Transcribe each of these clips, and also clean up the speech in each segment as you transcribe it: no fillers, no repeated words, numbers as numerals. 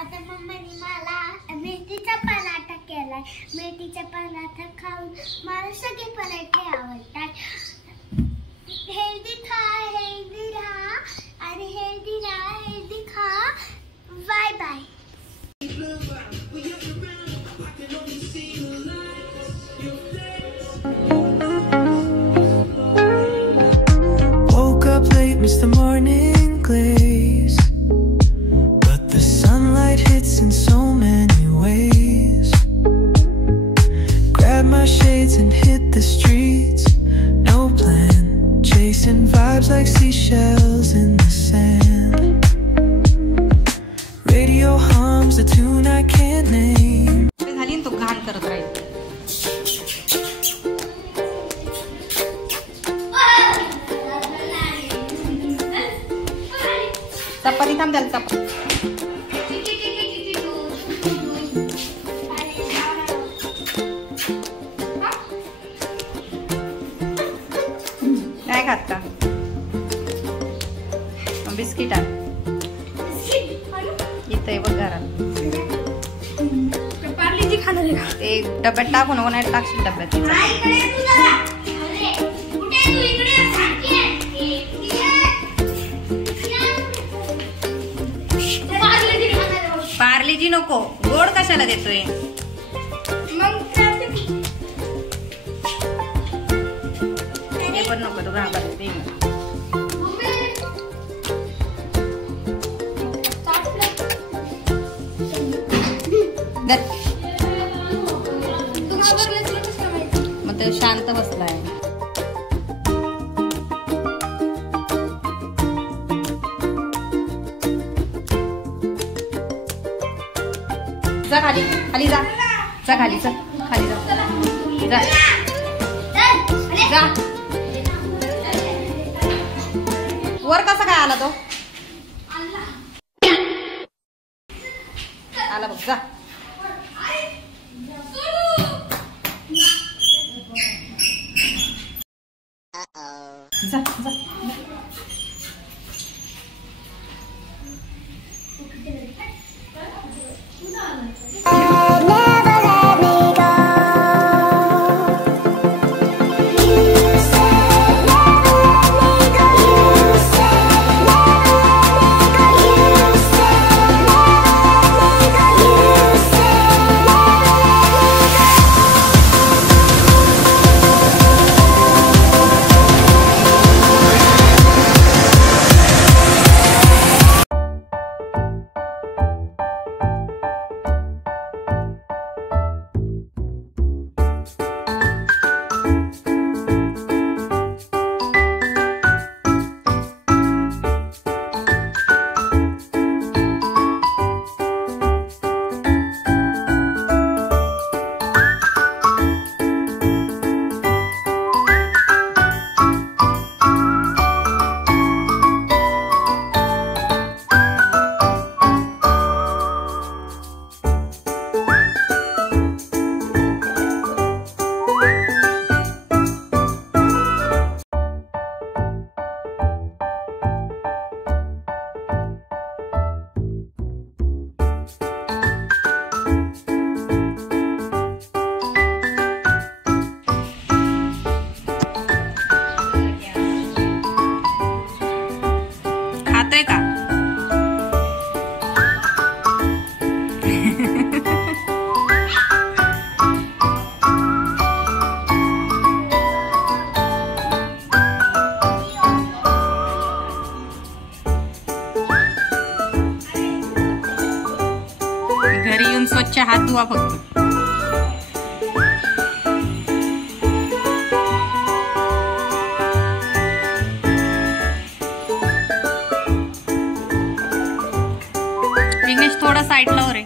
आता मम्मीने मला मेथीचा पराठा केलाय. मेथीचा पराठा खाऊन मला सगळे पराठे आवडतात. हेल्दी खा, हेल्दी राहा आणि हेल्दी राहा, हेल्दी खा. Bye bye. Woke up late, missed the morning glaze, but the sunlight hits in so many ways. Grab my shades and hit the streets, no plan, chasing vibes like seashells in the sand. Radio hums a tune I can't name. झाली तो घाण करत राहील. चपाती थांब द्याल चपाती. काय खात का? बिस्किट आण. इथे बघ घरात. पार्लेजी खाणार आहे का? ते डब्यात टाकू नको, नाही टाकशील डब्यात. पार्लेजी नको, गोड कशाला देतोय? हे पण नको, तो घाबरते. मग तो शांत बसलाय. जा खाली, खाली जा. जा खाली, जा खाली, जा जा जा. वर कसा काय आला तो? आला बघ. जा जा जा. स्वच्छ हात धुवा फक्त. विघ्नेश थोडा साईडला हो रे.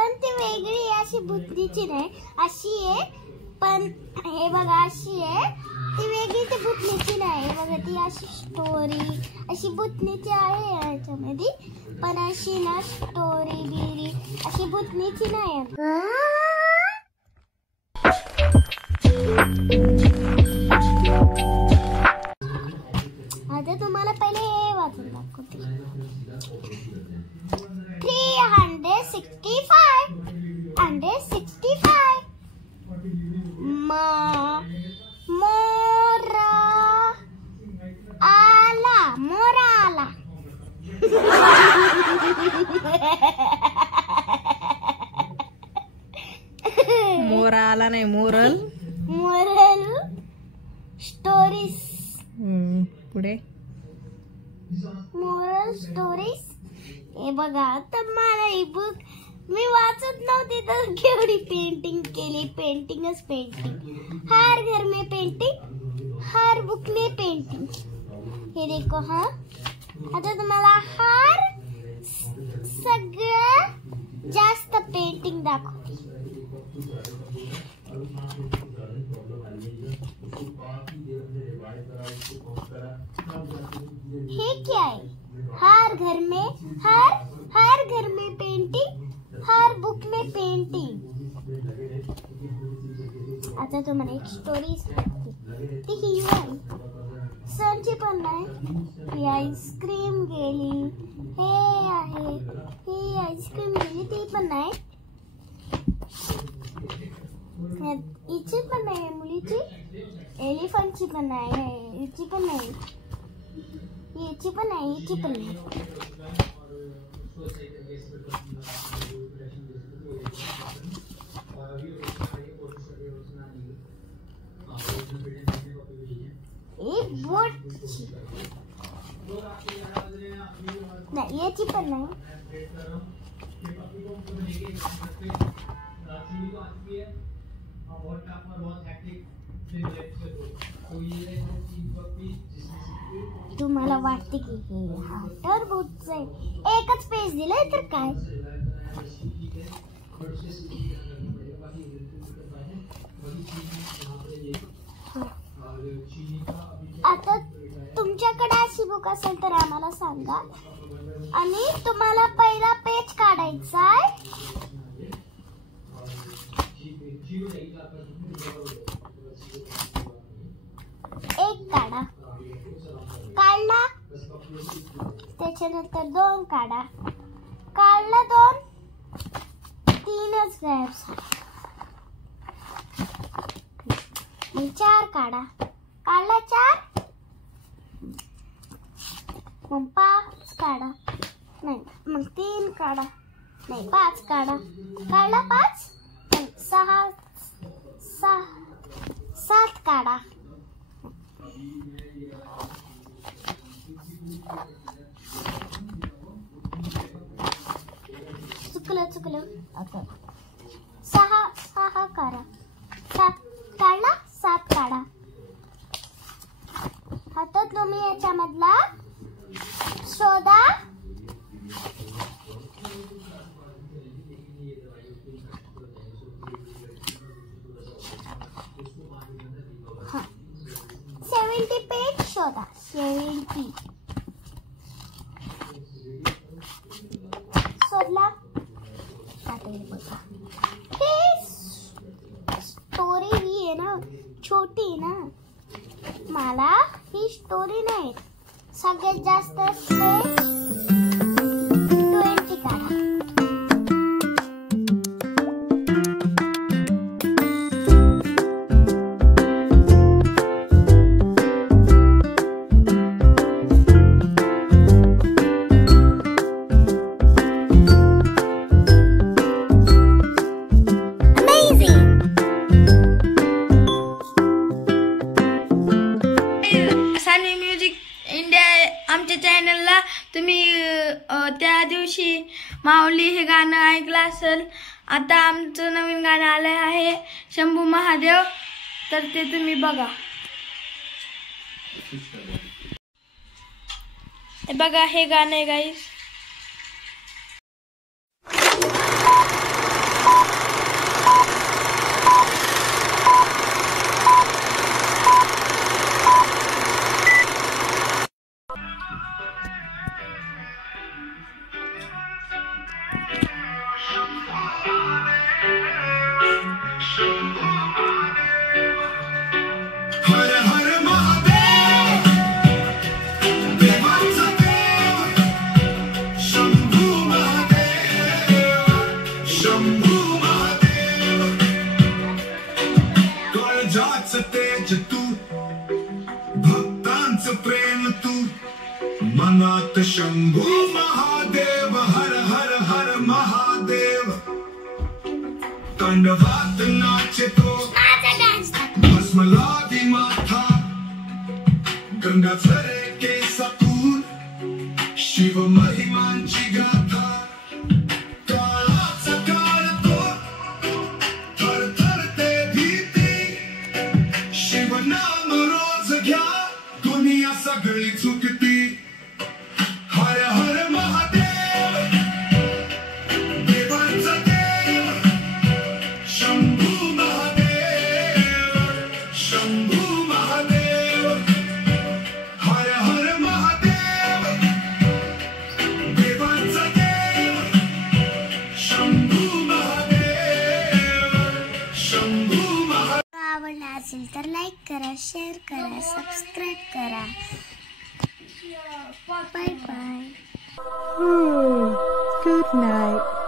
पण ती वेगळी अशी भूतनीची नाही, अशी आहे. पण हे बघा अशी आहे, ती वेगळी ती भूतनीची नाही. बघा ती अशी स्टोरी अशी भूतनीची आहे याच्यामध्ये, पण अशी ना स्टोरी बिरी अशी भूतनीची नाही. आता तुम्हाला पहिले हे वाचून दाखवते. 365 मोरा आला. मोरा आला नाही, मोरल स्टोरीज. पुढे मोरल स्टोरीज. हे बघा, तर मला ही बुक मी वाचत नव्हती तर केवढी पेंटिंग केली. पेंटिंगच पेंटिंग, हर घर में पेंटिंग, हर बुक में पेंटिंग. हे देखो. हा आता तुम्हाला हर सगळं जास्त पेंटिंग दाखवते. हे क्या है? हर घर में पेंटिंग, हर बुक में पेंटिंग. आता तुम्हाला एक स्टोरी सांगते. ती ही आहे, सनची पण नाही. ही आईस्क्रीम गेली, हे आहे, ही आईस्क्रीम गेली, ती पण नाही. हिची पण नाही, मुलीची. एलिफंटची पण नाही, हिची पण नाही, हिची पण नाही, हिची पण नाही. एक बोटची नाही, याची पण नाही. तुम्हाला वाटते की हे टरबूजचं आहे, एकच पेज दिलंय तर काय. आता तुमच्याकडे अशी बुक असेल तर आम्हाला सांगा. आणि तुम्हाला पहिला पेज काढायचा आहे. एक काढा, काढला. त्याच्यानंतर 2 काढा, काढला 2, 3च गायब झाला. 4 काढा, काढला 4, मग 5 काढा, नाही मग 3 काढा, नाही 5 काढा, काढला 5, 7 काढा. चुकलं. आता 6 काढा, 7 काढला, 7 काढा. आता तुम्ही याच्यामधला शोधा. हा 70 पेज शोधा. 70 शोधला. आता हे बघा, हे स्टोरी ही आहे ना, छोटी आहे ना. मला ही स्टोरी नाही, सगळ्यात जास्त 20 काढा. आमच्या चॅनलला तुम्ही त्या दिवशी माऊली हे गाणं ऐकलं असेल. आता आमचं नवीन गाणं आलं आहे शंभू महादेव, तर ते तुम्ही बघा. बघा हे गाणं आहे गाईस. मंदिराचं तेज तू, भक्तांचं प्रेम तू, मनात शंभू महादेव, हर हर हर महादेव. तांडवात नाचे तो, भस्मलादी माथा, गंगा झरे केसातून, शिव महिमांची गाथा. काळाचा काळ तो, थरथरते भीती, शिव नाम रोज घ्या, दुनिया सगळी चुकती. हर हर महादेव, देवांचा देव, शंभू महादेव, शंभू महादेव. हर हर महादेव, देवांचा देव, शंभू महादेव, शंभू महादेव. आवडला असेल तर लाईक करा, शेअर करा, सबस्क्राईब करा. Bye bye. Good night.